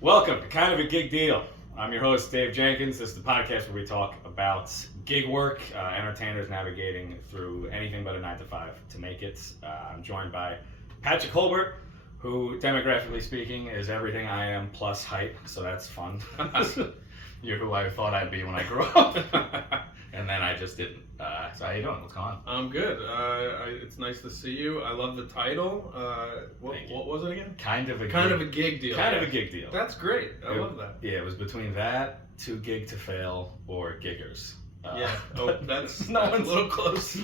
Welcome to Kind of a Gig Deal. I'm your host, Dave Jenkins. This is the podcast where we talk about gig work, entertainers navigating through anything but a 9 to 5 to make it. I'm joined by Patrick Holbert, who, demographically speaking, is everything I am plus height, so that's fun. You're who I thought I'd be when I grew up, and then I just didn't. So how you doing? What's going on? I'm good. It's nice to see you. I love the title. What was it again? Kind of a gig deal. Kind of a gig deal. That's great. I love that. Yeah, it was between that, too gig to fail, or giggers. Yeah. Oh, that's a little close.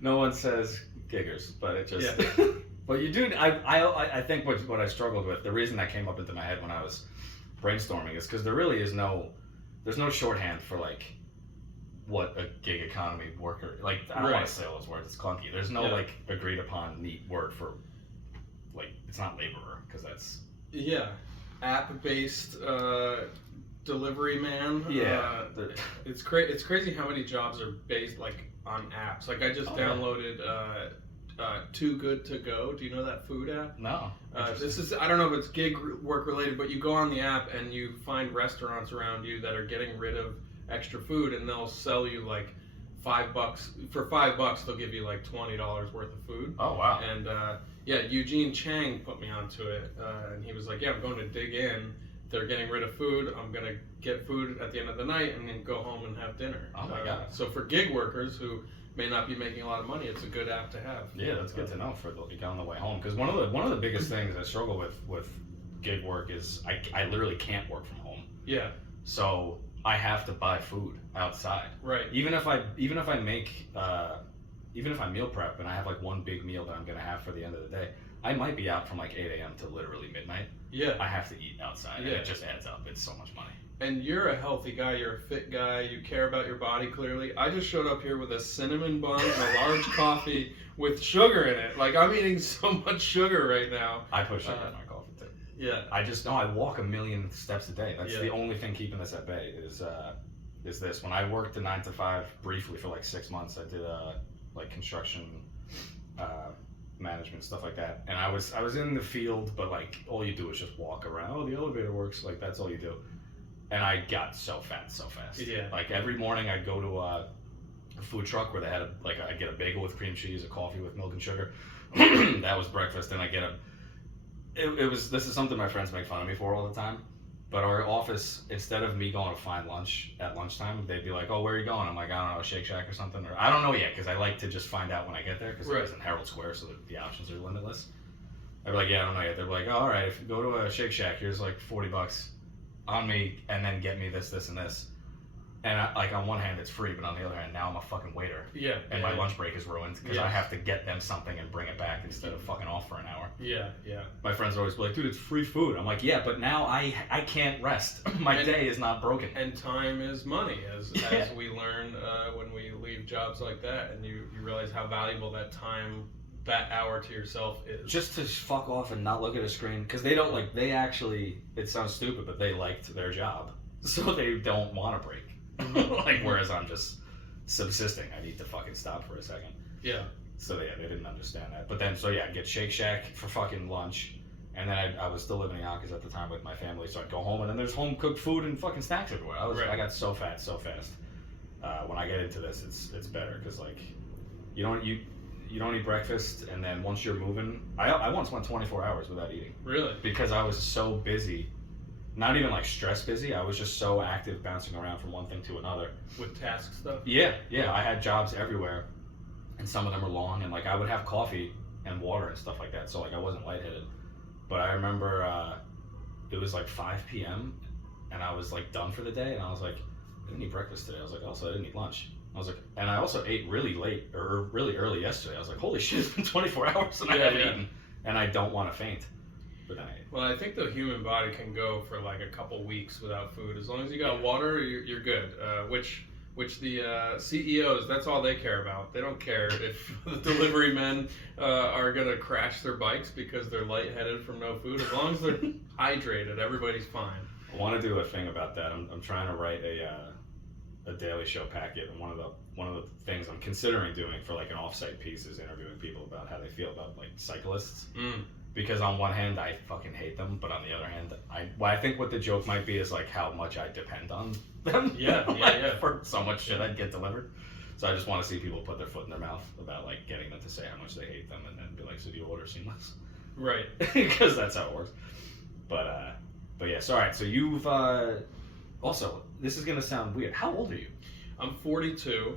No one says giggers, but it just. Yeah. But you do. I think what I struggled with, the reason that came up into my head when I was brainstorming is because there really is there's no shorthand for like what a gig economy worker, like I don't want to say all those words, it's clunky. There's no like agreed upon neat word for, like, it's not laborer because that's app based delivery man. It's crazy how many jobs are based like on apps. Like I just downloaded Too Good To Go. Do you know that food app? No. This is, I don't know if it's gig work related, but you go on the app and you find restaurants around you that are getting rid of extra food, and they'll sell you like $5. For $5 they'll give you like $20 worth of food. Oh wow. And Eugene Chang put me onto it, and he was like, I'm going to dig in. They're getting rid of food. I'm gonna get food at the end of the night and then go home and have dinner. Oh my god. So for gig workers who may not be making a lot of money, it's a good app to have. Yeah, that's good to know for on the way home. Because one of the biggest things I struggle with gig work is I literally can't work from home. Yeah. So I have to buy food outside. Right. Even if I meal prep and I have like one big meal that I'm gonna have for the end of the day, I might be out from like 8 a.m. to literally midnight. Yeah. I have to eat outside, and it just adds up. It's so much money. And you're a healthy guy, you're a fit guy, you care about your body clearly. I just showed up here with a cinnamon bun and a large coffee with sugar in it. Like, I'm eating so much sugar right now. I put sugar in my coffee too. Yeah. I just know I walk 1,000,000 steps a day. That's the only thing keeping this at bay is this. When I worked a 9 to 5 briefly for like 6 months, I did like construction management, stuff like that. And I was in the field, but like all you do is just walk around. Oh, the elevator works. Like that's all you do. And I got so fat so fast. Yeah. Like every morning I'd go to a food truck where they had I'd get a bagel with cream cheese, a coffee with milk and sugar. That was breakfast. And I get this is something my friends make fun of me for all the time. But our office, instead of me going to find lunch at lunchtime, they'd be like, "Oh, where are you going?" I'm like, "I don't know, a Shake Shack or something." Or I don't know yet because I like to just find out when I get there because it's in Herald Square, so the options are limitless. I'd be like, "Yeah, I don't know yet." They're like, "Oh, all right, if you go to a Shake Shack, here's like $40 on me, and then get me this, this, and this." And on one hand it's free, but on the other hand now I'm a fucking waiter. Yeah. And my lunch break is ruined because I have to get them something and bring it back instead of fucking off for an hour. Yeah. My friends are always like, "Dude, it's free food." I'm like, "Yeah, but now I can't rest. My day is not broken." And time is money, as we learn when we leave jobs like that, and you realize how valuable that time, that hour to yourself is. Just to fuck off and not look at a screen, because they don't they actually, it sounds stupid, but they liked their job, so they don't want to break. Whereas I'm just subsisting. I need to fucking stop for a second. Yeah. So they didn't understand that. But then, I'd get Shake Shack for fucking lunch, and then I was still living in Yonkers at the time with my family, so I'd go home, and then there's home cooked food and fucking snacks everywhere. I got so fat so fast. When I get into this, it's better because you don't eat breakfast, and then once you're moving, I once went 24 hours without eating. Really? Because I was so busy. Not even like stress busy. I was just so active, bouncing around from one thing to another. With task stuff? Yeah. I had jobs everywhere, and some of them were long, and I would have coffee and water and stuff like that, so I wasn't lightheaded. But I remember it was like 5 p.m. and I was done for the day, and I was like, I didn't eat breakfast today. I was like, also I didn't eat lunch. I was like, and I also ate really late or really early yesterday. I was like, holy shit, it's been 24 hours and I haven't eaten, and I don't want to faint. Well, I think the human body can go for like a couple weeks without food. As long as you got water, you're good. Which the CEOs, that's all they care about. They don't care if the delivery men are going to crash their bikes because they're lightheaded from no food. As long as they're hydrated, everybody's fine. I want to do a thing about that. I'm trying to write a Daily Show packet, and one of the things I'm considering doing for an offsite piece is interviewing people about how they feel about cyclists. because on one hand I fucking hate them, but on the other hand, I think what the joke might be is like how much I depend on them. Yeah. For so much shit I'd get delivered. So I just want to see people put their foot in their mouth about like getting them to say how much they hate them, and then be like, so do you order seamless? Right. Because that's how it works. But yeah. So all right. So you've also, this is gonna sound weird. How old are you? I'm 42.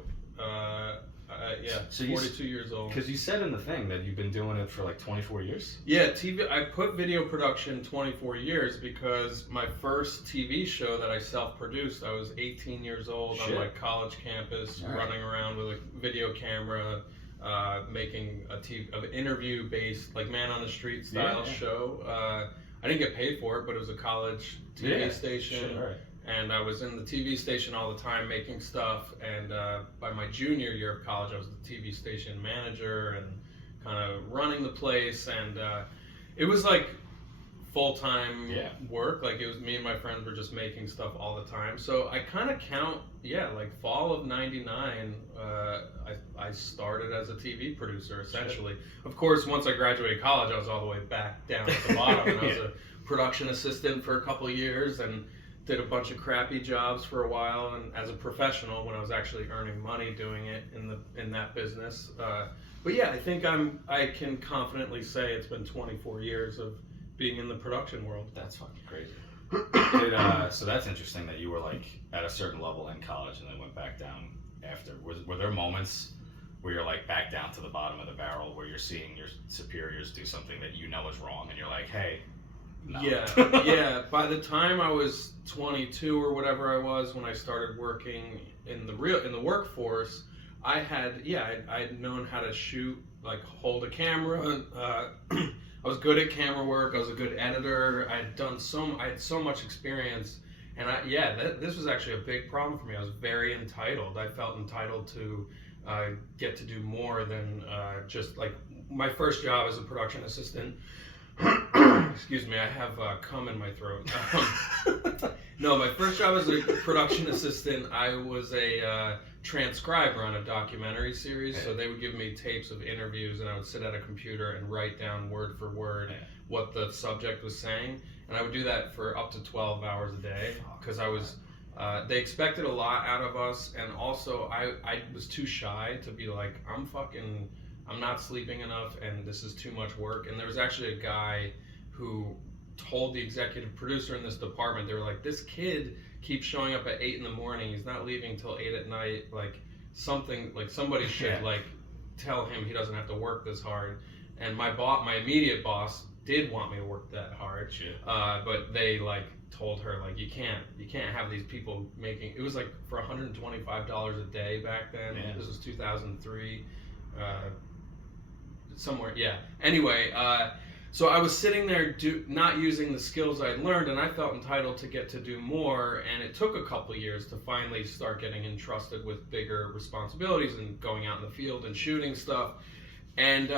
Yeah, So 42 years old. Because you said in the thing that you've been doing it for like 24 years. Yeah, TV. I put video production 24 years because my first TV show that I self-produced, I was 18 years old on my college campus, running around with a video camera, making an interview-based, like man on the street style show. I didn't get paid for it, but it was a college TV station. Sure. And I was in the TV station all the time making stuff, and by my junior year of college I was the TV station manager and kind of running the place, and it was like full-time work. Like it was me and my friends were just making stuff all the time. So I kind of count, like fall of '99, I started as a TV producer essentially. Of course, once I graduated college I was all the way back down at the bottom, and I was a production assistant for a couple of years and did a bunch of crappy jobs for a while, and as a professional when I was actually earning money doing it in that business. But yeah, I think I can confidently say it's been 24 years of being in the production world. That's fucking crazy. So that's interesting that you were like at a certain level in college and then went back down after. Were there moments where you're like back down to the bottom of the barrel, where you're seeing your superiors do something that you know is wrong, and you're like, hey? No. Yeah. By the time I was 22 or whatever I was when I started working in the workforce, I had known how to shoot, like hold a camera. I was good at camera work. I was a good editor. I had so much experience, and this was actually a big problem for me. I was very entitled. I felt entitled to get to do more than just like my first job as a production assistant. Excuse me, I have cum in my throat. No, my first job as a production assistant, I was a transcriber on a documentary series. So they would give me tapes of interviews, and I would sit at a computer and write down word for word what the subject was saying. And I would do that for up to 12 hours a day because I was. They expected a lot out of us, and also I was too shy to be like, I'm not sleeping enough and this is too much work. And there was actually a guy who told the executive producer in this department, they were like, this kid keeps showing up at 8 in the morning, he's not leaving till 8 at night, like somebody should like tell him he doesn't have to work this hard. And my immediate boss did want me to work that hard, but they like told her like you can't have these people making, it was like for $125 a day back then. This was 2003. Somewhere, Anyway, so I was sitting there not using the skills I had learned, and I felt entitled to get to do more, and it took a couple years to finally start getting entrusted with bigger responsibilities and going out in the field and shooting stuff. And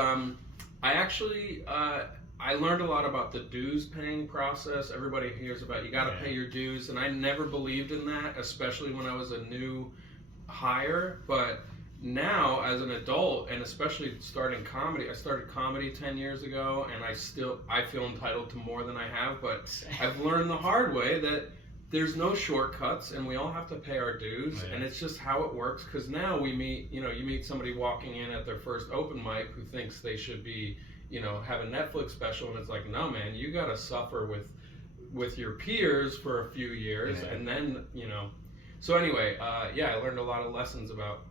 I actually, I learned a lot about the dues paying process. Everybody hears about you got to pay your dues, and I never believed in that, especially when I was a new hire. But now as an adult, and especially starting comedy, I started comedy 10 years ago, and I feel entitled to more than I have, but I've learned the hard way that there's no shortcuts, and we all have to pay our dues, and it's just how it works. Because now you meet somebody walking in at their first open mic who thinks they should be, have a Netflix special, and it's like, no man, you gotta suffer with your peers for a few years, and then, So anyway, I learned a lot of lessons about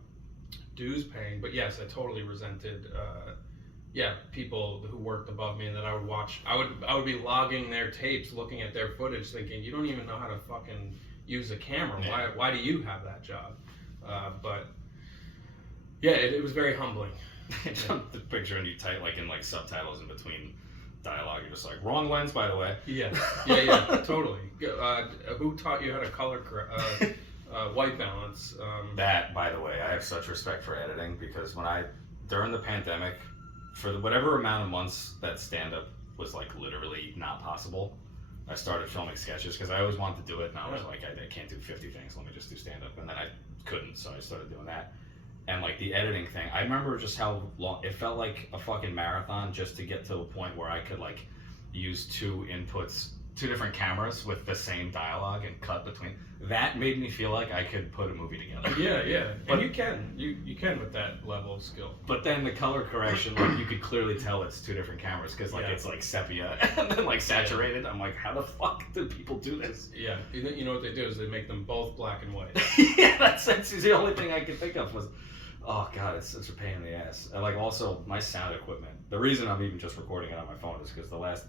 dues paying, but yes, I totally resented people who worked above me and that I would watch. I would be logging their tapes, looking at their footage, thinking, you don't even know how to fucking use a camera. Why do you have that job? But it was very humbling. The picture and you type like in like subtitles in between dialogue, you're just like, wrong lens, by the way. Totally. Who taught you how to color white balance? That, by the way, I have such respect for editing, because during the pandemic, for whatever amount of months that stand-up was like literally not possible, I started filming sketches because I always wanted to do it, and I was like, I can't do 50 things, let me just do stand-up, and then I couldn't, so I started doing that. and like the editing thing. I remember just how long it felt like a fucking marathon just to get to a point where I could like use two different cameras with the same dialogue and cut between. That made me feel like I could put a movie together. Yeah. But And you can with that level of skill. But then the color correction, like you could clearly tell it's two different cameras because like it's like sepia and then like saturated. I'm like, how the fuck do people do this? Yeah, you know what they do is they make them both black and white. Yeah, that's the only thing I could think of was, oh god, it's such a pain in the ass. And like also my sound equipment. The reason I'm even just recording it on my phone is because the last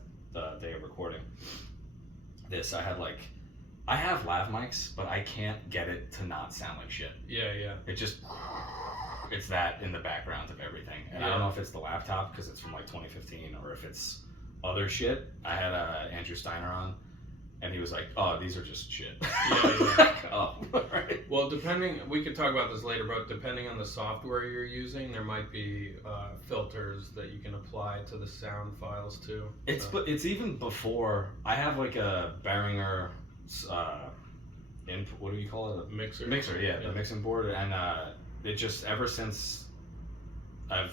day of recording this, I have lav mics, but I can't get it to not sound like shit. Yeah. It's that in the background of everything. And I don't know if it's the laptop because it's from like 2015 or if it's other shit. I had Andrew Steiner on and he was like, oh, these are just shit. Yeah. Oh, right. Well, we could talk about this later, but depending on the software you're using, there might be filters that you can apply to the sound files too. But it's even before. I have like a Behringer what do you call it? Mixer, yeah, the mixing board, and it just ever since I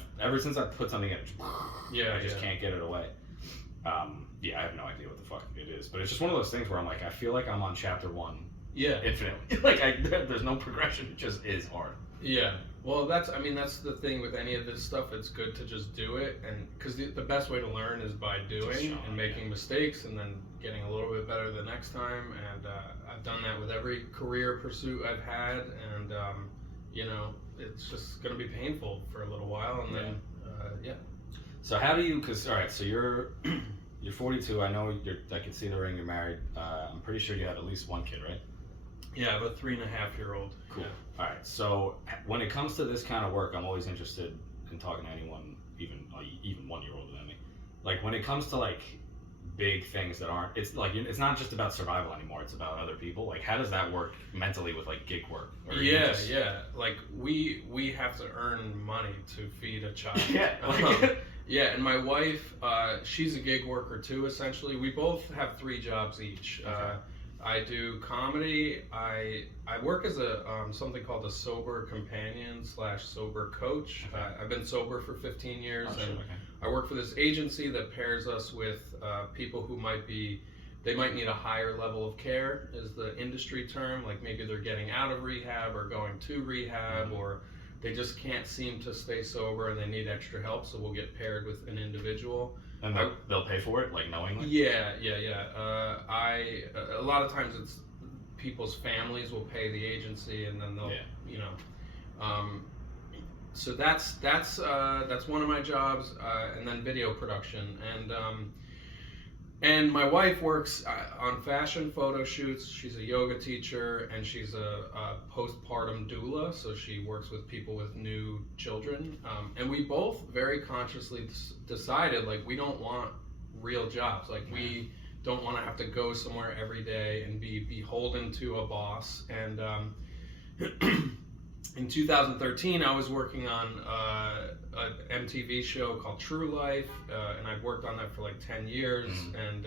put something in, I just can't get it away. I have no idea what the fuck it is, but it's just one of those things where I'm like, I feel like I'm on chapter 1. Yeah, infinitely. Like there's no progression. It just is hard. Yeah. Well, that's the thing with any of this stuff. It's good to just do it, and because the best way to learn is by doing and making mistakes, and then getting a little bit better the next time. And I've done that with every career pursuit I've had, and it's just gonna be painful for a little while, and then So how do you? Because all right, so you're 42. I know I can see the ring. You're married. I'm pretty sure you have at least one kid, right? Yeah, I have a 3.5-year-old. Cool. Yeah. All right. So when it comes to this kind of work, I'm always interested in talking to anyone, even 1-year-older than me. Like when it comes to like big things that aren't, it's like it's not just about survival anymore. It's about other people. Like how does that work mentally with like gig work? Yeah. Like we have to earn money to feed a child. Yeah, and my wife, she's a gig worker too. Essentially, we both have 3 jobs each. Okay. I do comedy. I work as a something called a sober companion / sober coach. Okay. I've been sober for 15 years, and I work for this agency that pairs us with people who might need a higher level of care, is the industry term. Like maybe they're getting out of rehab or going to rehab, or they just can't seem to stay sober and they need extra help. So we'll get paired with an individual. And they'll pay for it, like knowingly? Yeah. A lot of times it's people's families will pay the agency, and then they'll, so that's one of my jobs, and then video production, and my wife works on fashion photo shoots. She's a yoga teacher, and she's a postpartum doula, so she works with people with new children. And we both very consciously decided, like, we don't want real jobs. Like, we don't want to have to go somewhere every day and be beholden to a boss. And in 2013, I was working on an MTV show called True Life, and I'd worked on that for like 10 years. And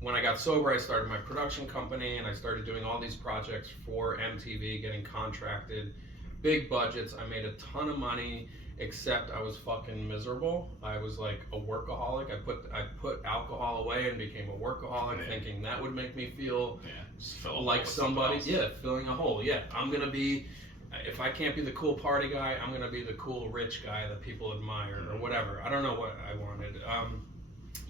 when I got sober, I started my production company, and I started doing all these projects for MTV, getting contracted, big budgets. I made a ton of money, except I was fucking miserable. I was like a workaholic. I put alcohol away and became a workaholic, thinking that would make me feel like somebody, filling a hole. Yeah, I'm gonna be, if I can't be the cool party guy, I'm gonna be the cool rich guy that people admire, or whatever. I don't know what I wanted,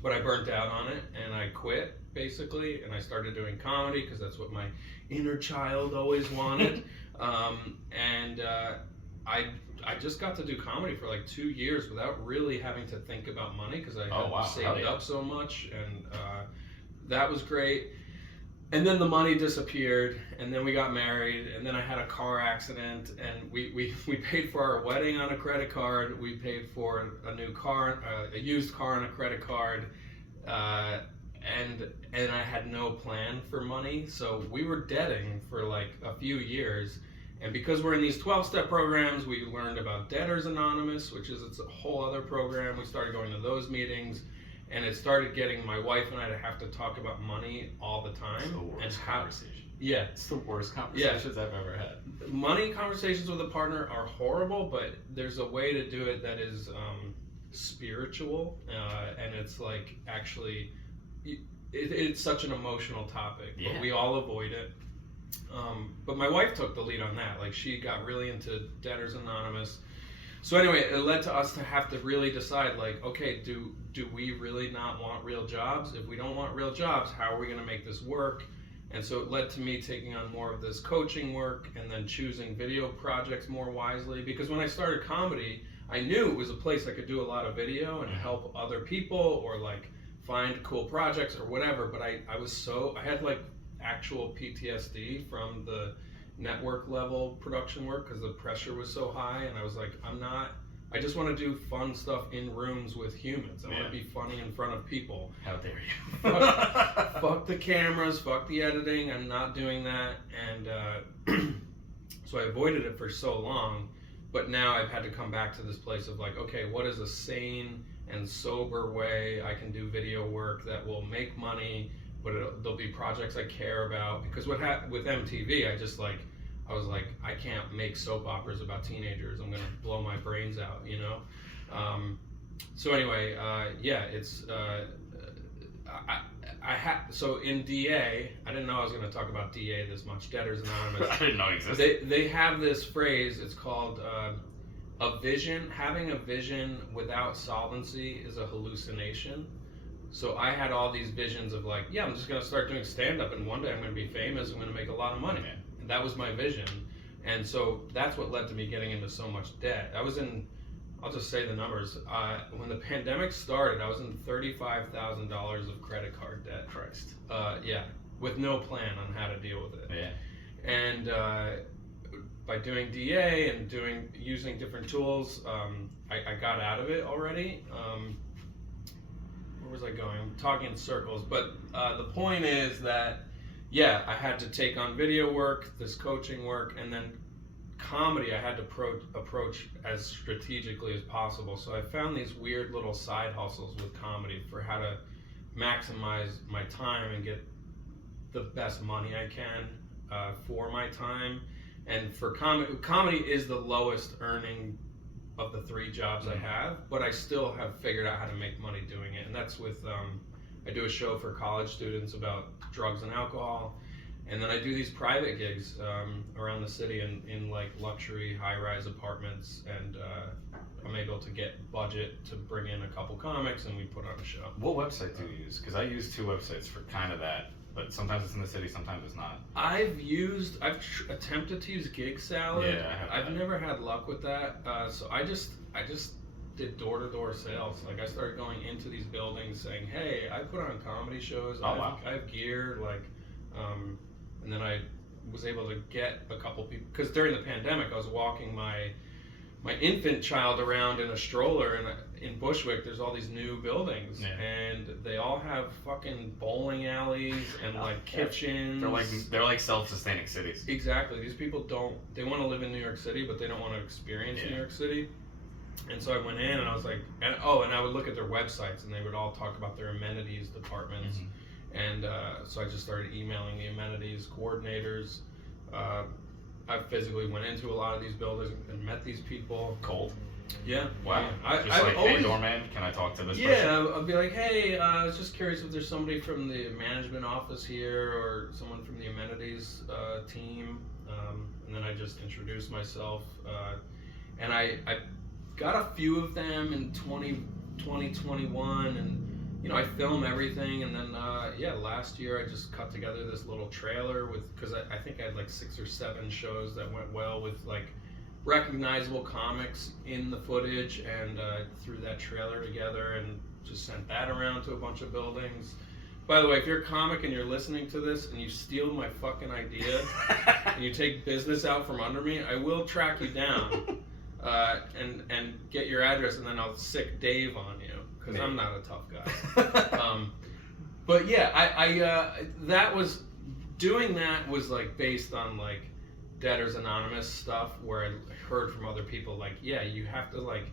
but I burnt out on it, and I quit basically, and I started doing comedy because that's what my inner child always wanted. I just got to do comedy for like 2 years without really having to think about money, because I had saved up so much, and that was great. And then the money disappeared, and then we got married, and then I had a car accident, and we paid for our wedding on a credit card. We paid for a new car, a used car on a credit card, and I had no plan for money, so we were debting for like a few years. And because we're in these 12-step programs, we learned about Debtors Anonymous, which is it's a whole other program. We started going to those meetings, and it started getting my wife and I to have to talk about money all the time. It's the worst conversation. Yeah, it's the worst conversations I've ever had. Money conversations with a partner are horrible, but there's a way to do it that is spiritual, and it's like actually, it's such an emotional topic, but we all avoid it. But my wife took the lead on that. Like, she got really into Debtors Anonymous. So anyway, it led to us to have to really decide, like, okay, do we really not want real jobs? If we don't want real jobs, how are we going to make this work? And so it led to me taking on more of this coaching work and then choosing video projects more wisely. Because when I started comedy, I knew it was a place I could do a lot of video and help other people, or like find cool projects or whatever. But I had like actual PTSD from the network level production work because the pressure was so high, and I was like, I just want to do fun stuff in rooms with humans. I want to be funny in front of people. How dare you? Fuck the cameras, fuck the editing, I'm not doing that. And so I avoided it for so long, but now I've had to come back to this place of like, okay, what is a sane and sober way I can do video work that will make money, but there'll be projects I care about? Because what happened with MTV, I was like, I can't make soap operas about teenagers. I'm gonna blow my brains out, you know. So anyway, it's so in DA, I didn't know I was gonna talk about DA this much. Debtors Anonymous. I didn't know it existed. They have this phrase. It's called a vision. Having a vision without solvency is a hallucination. So I had all these visions of like, I'm just gonna start doing stand up, and one day I'm gonna be famous. I'm gonna make a lot of money. That was my vision, and so that's what led to me getting into so much debt. I'll just say the numbers. When the pandemic started, I was in $35,000 of credit card debt. Christ. With no plan on how to deal with it. Yeah. And by doing DA and using different tools, I got out of it already. Where was I going? I'm talking in circles, but the point is that I had to take on video work, this coaching work, and then comedy I had to approach as strategically as possible. So I found these weird little side hustles with comedy for how to maximize my time and get the best money I can for my time. And for comedy is the lowest earning of the three jobs I have, but I still have figured out how to make money doing it. And that's with I do a show for college students about drugs and alcohol, and then I do these private gigs around the city in like luxury high-rise apartments, and I'm able to get budget to bring in a couple comics, and we put on a show. What website do you use? Because I use two websites for kind of that, but sometimes it's in the city, sometimes it's not. I've attempted to use Gig Salad. Yeah, I've never had luck with that. So I just did door-to-door sales. Like, I started going into these buildings saying, hey, I put on comedy shows. I have gear, like, and then I was able to get a couple people, because during the pandemic I was walking my infant child around in a stroller, and in Bushwick there's all these new buildings, and they all have fucking bowling alleys and like kitchens. They're like self-sustaining cities. Exactly. These people they want to live in New York City, but they don't want to experience New York City. And so I went in and I was like, and I would look at their websites, and they would all talk about their amenities departments. And so I just started emailing the amenities coordinators. I physically went into a lot of these buildings and met these people. Cold? Yeah. Wow. Yeah. Hey doorman, can I talk to this person? Yeah, I'll be like, hey, I was just curious if there's somebody from the management office here or someone from the amenities team. And then I just introduced myself. And I got a few of them in 2021, and I film everything, and then last year I just cut together this little trailer because I think I had like 6 or 7 shows that went well with like recognizable comics in the footage, and threw that trailer together and just sent that around to a bunch of buildings. By the way, if you're a comic and you're listening to this and you steal my fucking idea and you take business out from under me, I will track you down and get your address, and then I'll sick Dave on you, because I'm not a tough guy. But yeah, I that was doing that was like based on like Debtors Anonymous stuff, where I heard from other people like, yeah, you have to like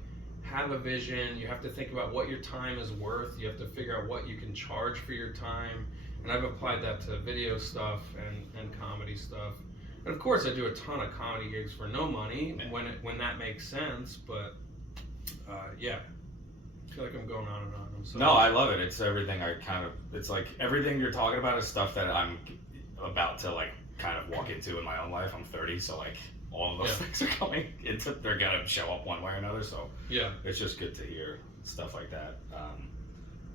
have a vision. You have to think about what your time is worth. You have to figure out what you can charge for your time. And I've applied that to video stuff and comedy stuff. And of course, I do a ton of comedy gigs for no money when that makes sense. But yeah, I feel like I'm going on and on. I'm sorry. No, I love it. It's everything it's like everything you're talking about is stuff that I'm about to like kind of walk into in my own life. I'm 30, so like all of those things are coming into, they're gonna show up one way or another. So yeah, it's just good to hear stuff like that.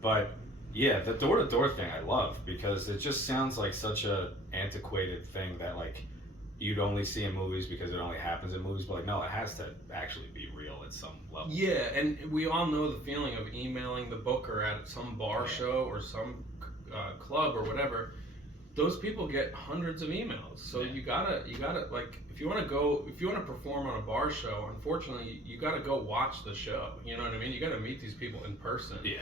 But yeah, the door-to-door thing I love because it just sounds like such a antiquated thing that like you'd only see in movies because it only happens in movies, but like no, it has to actually be real at some level. Yeah, and we all know the feeling of emailing the booker at some bar show or some club or whatever. Those people get hundreds of emails, so you gotta like if you want to perform on a bar show, unfortunately you gotta go watch the show. You know what I mean? You gotta meet these people in person. Yeah.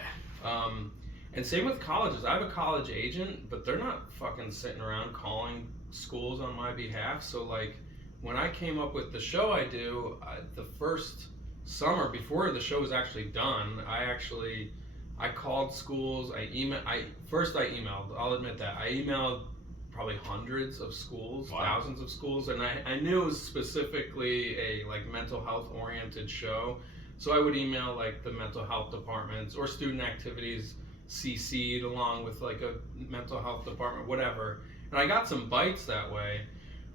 And same with colleges. I have a college agent, but they're not fucking sitting around calling schools on my behalf. So like when I came up with the show I do, the first summer before the show was actually done, I called schools. I emailed. I'll admit that I emailed probably hundreds of schools, thousands of schools, and I knew it was specifically a like mental health oriented show. So I would email like the mental health departments or student activities CC'd along with like a mental health department, whatever. And I got some bites that way,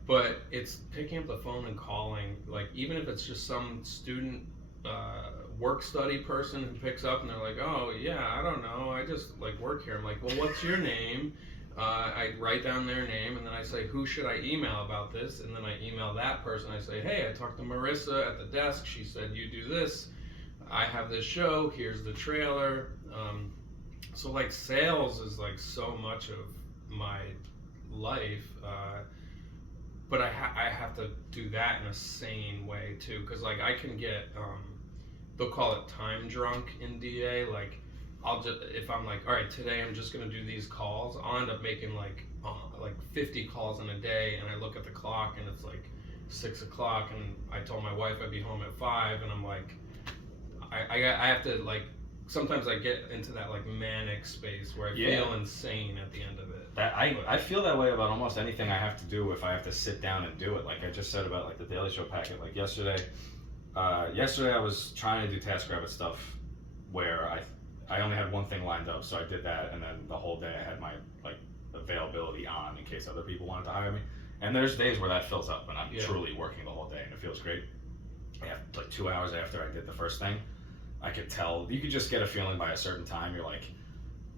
but it's picking up the phone and calling, like even if it's just some student work study person who picks up and they're like, oh yeah, I don't know, I just like work here. I'm like, well, what's your name? I write down their name and then I say, who should I email about this? And then I email that person. I say, hey, I talked to Marissa at the desk. She said, you do this. I have this show. Here's the trailer. So like sales is like so much of my life. But I have to do that in a sane way too. Cause like I can get, they'll call it time drunk in DA. Like if I'm like, all right, today I'm just gonna do these calls, I'll end up making like 50 calls in a day, and I look at the clock and it's like 6 o'clock, and I told my wife I'd be home at 5, and I'm like, I have to like, sometimes I get into that like manic space where I feel insane at the end of it. I feel that way about almost anything I have to do if I have to sit down and do it. Like I just said about like the Daily Show packet. Like yesterday I was trying to do TaskRabbit stuff where I only had one thing lined up, so I did that, and then the whole day I had my like availability on in case other people wanted to hire me. And there's days where that fills up and I'm truly working the whole day and it feels great. Like 2 hours after I did the first thing, I could tell, you could just get a feeling by a certain time, you're like,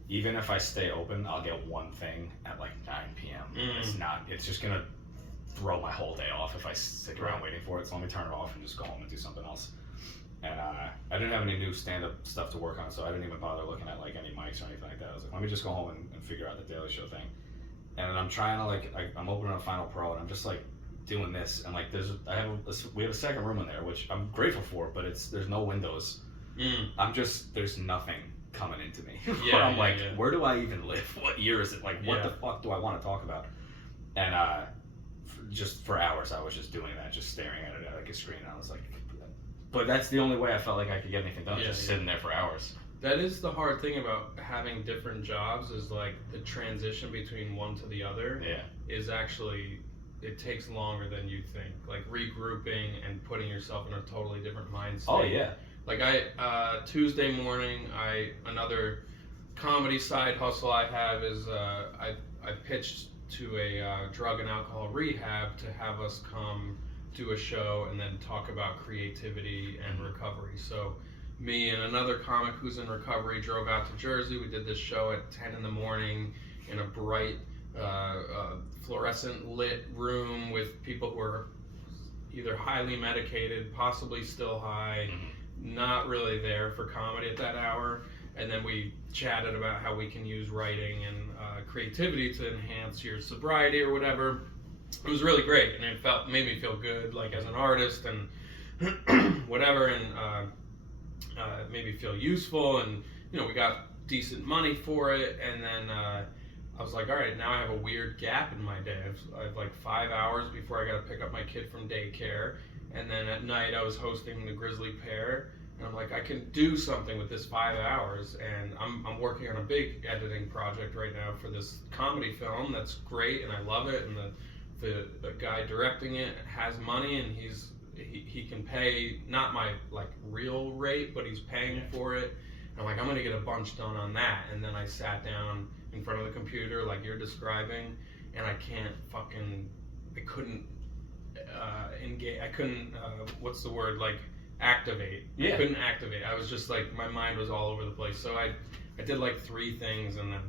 even if I stay open, I'll get one thing at like 9 p.m. It's just gonna throw my whole day off if I stick around waiting for it, so let me turn it off and just go home and do something else. And I didn't have any new stand-up stuff to work on, so I didn't even bother looking at like any mics or anything like that. I was like, let me just go home and figure out the Daily Show thing. And I'm trying to like, I'm opening a Final Pro and I'm just like doing this, and like we have a second room in there, which I'm grateful for, but there's no windows. There's nothing coming into me. I'm like, where do I even live? What year is it? Like, what the fuck do I want to talk about? And just for hours, I was just doing that, just staring at it like a screen. And I was like, but that's the only way I felt like I could get anything done, just sitting there for hours. That is the hard thing about having different jobs, is like the transition between one to the other is actually, it takes longer than you think. Like regrouping and putting yourself in a totally different mindset. Oh yeah. Like Tuesday morning, another comedy side hustle I have is I pitched to a drug and alcohol rehab to have us come do a show and then talk about creativity and recovery. So me and another comic who's in recovery drove out to Jersey. We did this show at 10 in the morning in a bright fluorescent lit room with people who are either highly medicated, possibly still high, not really there for comedy at that hour. And then we chatted about how we can use writing and creativity to enhance your sobriety or whatever. It was really great, and it made me feel good, like as an artist and whatever, and it made me feel useful, and we got decent money for it. And then I was like, all right, now I have a weird gap in my day. I have like 5 hours before I got to pick up my kid from daycare, and then at night I was hosting the Grizzly Pear. And I'm like, I can do something with this 5 hours, and I'm working on a big editing project right now for this comedy film that's great, and I love it, and the guy directing it has money, and he can pay not my like real rate, but he's paying for it. And I'm like, I'm gonna get a bunch done on that, and then I sat down in front of the computer like you're describing, and I couldn't engage. I couldn't. What's the word? Like activate. Yeah. I couldn't activate. I was just like my mind was all over the place. So I did like 3 things, and then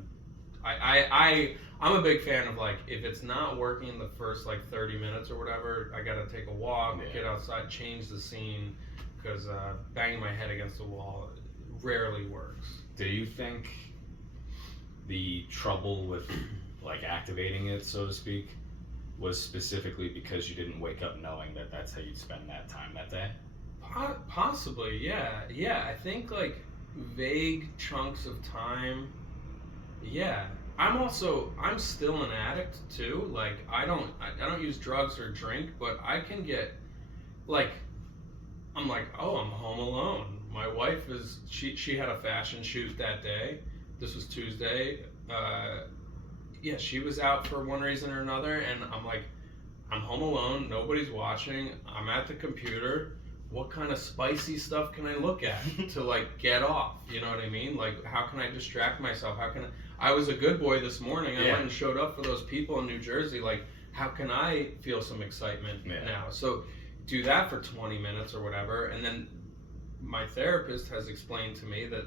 I'm a big fan of like if it's not working the first like 30 minutes or whatever, I gotta take a walk, get outside, change the scene, because banging my head against the wall rarely works. Do you think the trouble with like activating it, so to speak, was specifically because you didn't wake up knowing that that's how you'd spend that time that day? Possibly, yeah. I think like vague chunks of time. Yeah, I'm still an addict too. Like I don't use drugs or drink, but I can get like, I'm like, oh, I'm home alone. My wife she had a fashion shoot that day. This was Tuesday. Yeah, she was out for one reason or another, and I'm like, I'm home alone, nobody's watching, I'm at the computer, what kind of spicy stuff can I look at to like get off, you know what I mean? Like, how can I distract myself? I was a good boy this morning, I went and showed up for those people in New Jersey, like, how can I feel some excitement now? So do that for 20 minutes or whatever, and then my therapist has explained to me that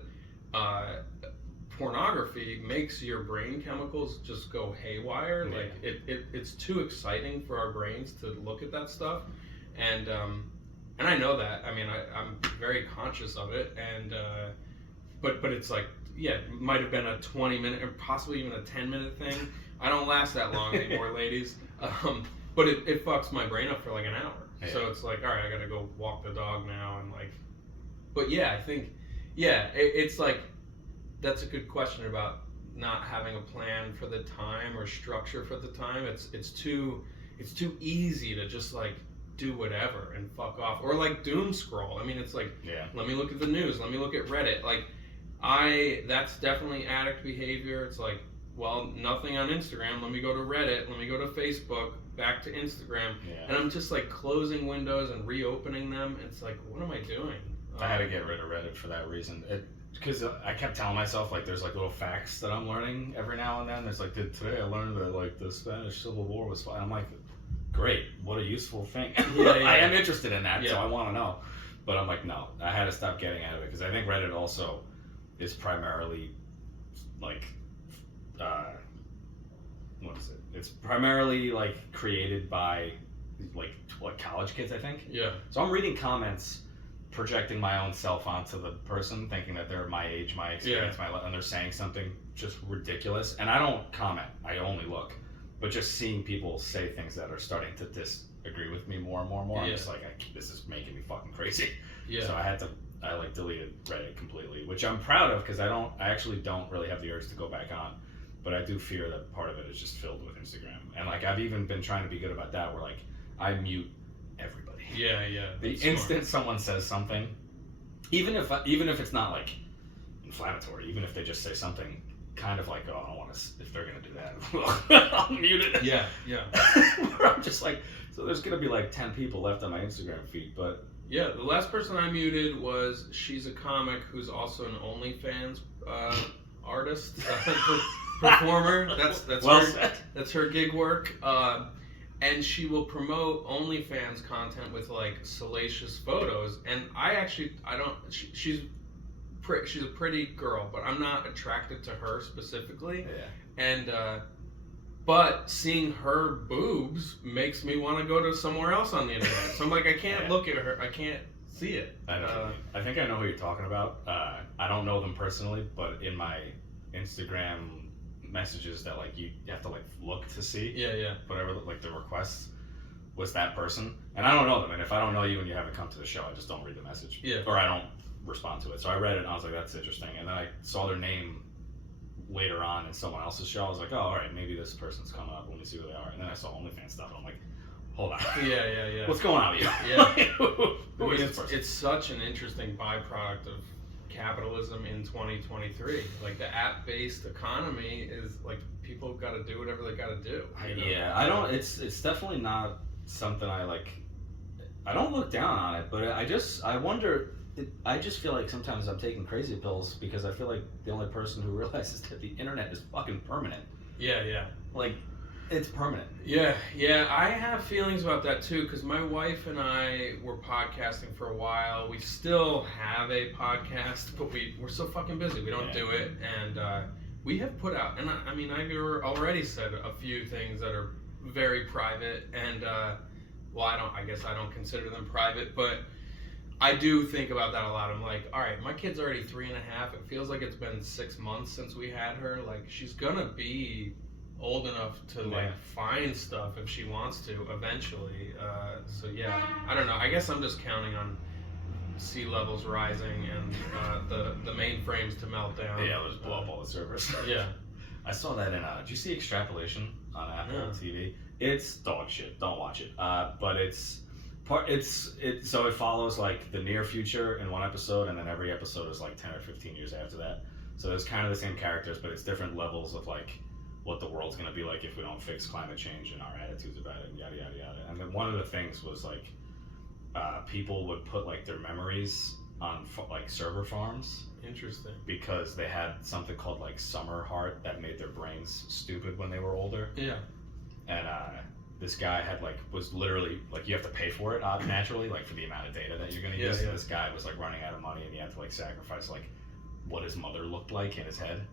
pornography makes your brain chemicals just go haywire. Like it's too exciting for our brains to look at that stuff, and I know that. I mean, I'm very conscious of it, and but it's like, yeah, it might have been a 20-minute or possibly even a 10-minute thing. I don't last that long anymore, ladies. But it fucks my brain up for like an hour. Yeah. So it's like, all right, I gotta go walk the dog now, and like, but yeah, I think, it's like. That's a good question about not having a plan for the time or structure for the time. It's too easy to just like do whatever and fuck off, or like doom scroll. I mean, it's like, let me look at the news, let me look at Reddit. Like that's definitely addict behavior. It's like, well, nothing on Instagram, let me go to Reddit, let me go to Facebook, back to Instagram, and I'm just like closing windows and reopening them. It's like, what am I doing? I had to get rid of Reddit for that reason. Because I kept telling myself, like, there's like little facts that I'm learning every now and then. There's like, today I learned that like the Spanish Civil War was fine. I'm like, great, what a useful thing. I am interested in that, so I want to know. But I'm like, no, I had to stop getting out of it, because I think Reddit also is primarily like, what is it? It's primarily like created by like college kids, I think. Yeah. So I'm reading comments, projecting my own self onto the person, thinking that they're my age, my experience, and they're saying something just ridiculous. And I don't comment, I only look. But just seeing people say things that are starting to disagree with me more and more and more, I'm just like, this is making me fucking crazy. Yeah. So I like deleted Reddit completely, which I'm proud of, because I actually don't really have the urge to go back on. But I do fear that part of it is just filled with Instagram. And like, I've even been trying to be good about that, where like, I mute everybody. Yeah. The instant someone says something, even if it's not like inflammatory, even if they just say something kind of like, oh, I don't want to, if they're gonna do that, I'll mute it. Yeah. I'm just like, so there's gonna be like 10 people left on my Instagram feed, but yeah, the last person I muted was, she's a comic who's also an OnlyFans artist, performer. That's well her. said. That's her gig work. And she will promote OnlyFans content with like salacious photos. And she's a pretty girl, but I'm not attracted to her specifically. Yeah. And but seeing her boobs makes me want to go to somewhere else on the internet. So I'm like, I can't look at her. I can't see it. I know. I think I know who you're talking about. I don't know them personally, but in my Instagram messages that like you have to like look to see, whatever, like the requests was that person, and I don't know them, and if I don't know you and you haven't come to the show, I just don't read the message, or I don't respond to it. So I read it and I was like, that's interesting, and then I saw their name later on in someone else's show. I was like, oh, all right, maybe this person's coming up, let me see who they are. And then I saw OnlyFans stuff, and I'm like, hold on. Yeah. What's going on with you? Yeah. Who is this person? It's such an interesting byproduct of capitalism in 2023. Like the app-based economy is like people got to do whatever they got to do. You know? Yeah, I don't. It's definitely not something I like. I don't look down on it, but I wonder. I just feel like sometimes I'm taking crazy pills because I feel like the only person who realizes that the internet is fucking permanent. Yeah. Like, it's permanent. Yeah. I have feelings about that too because my wife and I were podcasting for a while. We still have a podcast, but we're so fucking busy. We don't do it, and we have put out. And I mean, I've already said a few things that are very private, and well, I guess I don't consider them private, but I do think about that a lot. I'm like, all right, my kid's already 3.5. It feels like it's been 6 months since we had her. Like, she's gonna be old enough to like find stuff if she wants to eventually. So yeah, I don't know. I guess I'm just counting on sea levels rising and the mainframes to melt down. Yeah, let's blow up all the servers. Yeah. I saw that in. Did you see Extrapolation on Apple TV? It's dog shit. Don't watch it. But so it follows like the near future in one episode, and then every episode is like 10 or 15 years after that. So it's kind of the same characters, but it's different levels of like what the world's gonna be like if we don't fix climate change and our attitudes about it, and yada yada yada. And then one of the things was like people would put like their memories on like server farms. Interesting. Because they had something called like summer heart that made their brains stupid when they were older. Yeah. And this guy had like was literally like you have to pay for it naturally, like for the amount of data that you're gonna use. And this guy was like running out of money, and he had to like sacrifice like what his mother looked like in his head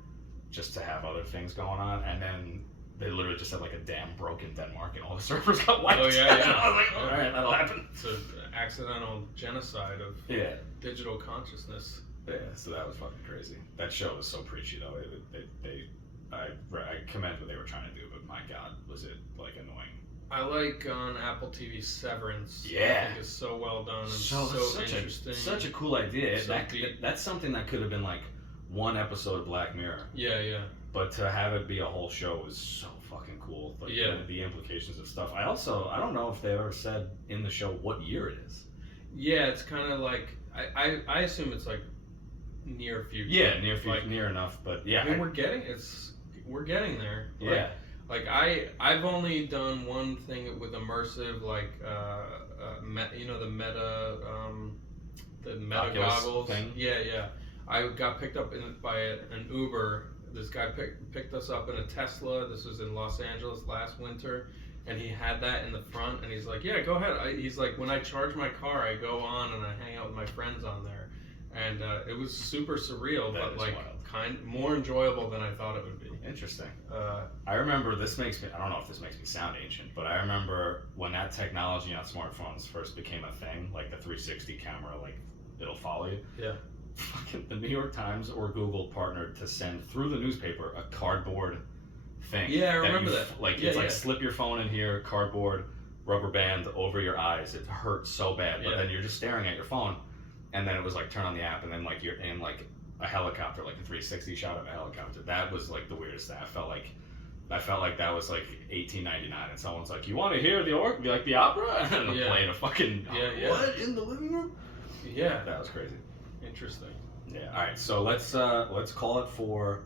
just to have other things going on. And then they literally just had like a dam broke in Denmark, and all the servers got wiped. Oh yeah. And I was like, all right, that'll happen. It's an accidental genocide of digital consciousness. Yeah, so that was fucking crazy. That show was so preachy though. I commend what they were trying to do, but my God, was it like annoying. I like on Apple TV Severance. Yeah. I think it's so well done and so interesting. Such a cool idea. So that's something that could have been like one episode of Black Mirror. Yeah. But to have it be a whole show was so fucking cool. Like the implications of stuff. I don't know if they've ever said in the show what year it is. Yeah, it's kind of like I assume it's like near future. Yeah, near future, like, near enough. But yeah, I mean we're getting there. Like, yeah. Like I've only done one thing with immersive, like the Meta goggles thing. Yeah. I got picked up by an Uber. This guy picked us up in a Tesla. This was in Los Angeles last winter, and he had that in the front. And he's like, "Yeah, go ahead." He's like, "When I charge my car, I go on and I hang out with my friends on there." And it was super surreal, but like more enjoyable than I thought it would be. Interesting. I remember I don't know if this makes me sound ancient, but I remember when that technology on smartphones first became a thing, like the 360 camera, like it'll follow you. Yeah. Fucking the New York Times or Google partnered to send through the newspaper a cardboard thing. Yeah, I remember that. Like it's like slip your phone in here, cardboard, rubber band over your eyes. It hurts so bad, but then you're just staring at your phone. And then it was like turn on the app, and then like you're in like a helicopter, like a 360 shot of a helicopter. That was like the weirdest thing. I felt like that was like 1899, and someone's like, "You want to hear the opera?" And I'm playing a fucking what in the living room? Yeah, that was crazy. Interesting. Yeah. All right. So let's call it for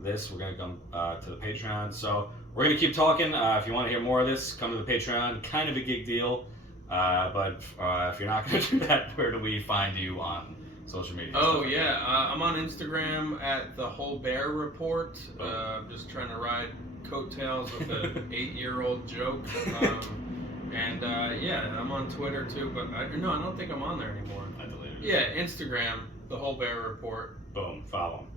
this. We're gonna come to the Patreon. So we're gonna keep talking. If you want to hear more of this, come to the Patreon. Kind of a gig deal. But if you're not going to do that, where do we find you on social media? I'm on Instagram at the Holbert Report. I'm just trying to ride coattails with an 8-year-old joke. I'm on Twitter too, but I don't think I'm on there anymore. I deleted it. Yeah, Instagram, the Holbert Report. Boom, follow 'em.